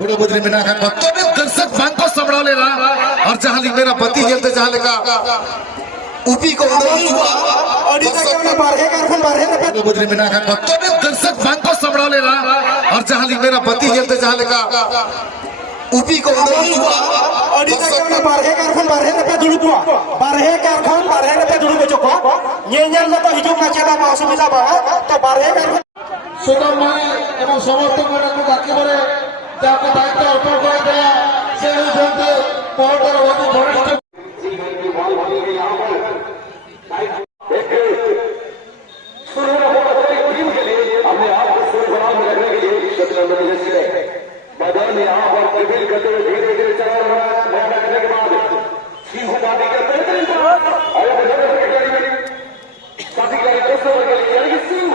बड़े में नाखन भक्तों ने दर्शक भांग को संभड़ा लेना और जहां लिख मेरा पति हेलते जहां लिखा ऊपी को बड़े में नाखन भक्तों ने दर्शक भांग को संभड़ा लेना और जहां लिख मेरा पति हेलते जहां लिखा ऊपी को সুতরাং এবং সমস্ত কর্মীকে একেবারে যাকে দায়িত্ব অর্পণ করে দেওয়া সেই মধ্যে মহোদয় অতি বরিষ্ঠ मैदान यहाँ पर तब्दील करते हुए धीरे धीरे चला रहा है। मैदान करने के बाद सिंह बादी का बेहतरीन साथी का दोस्तों के लिए सिंह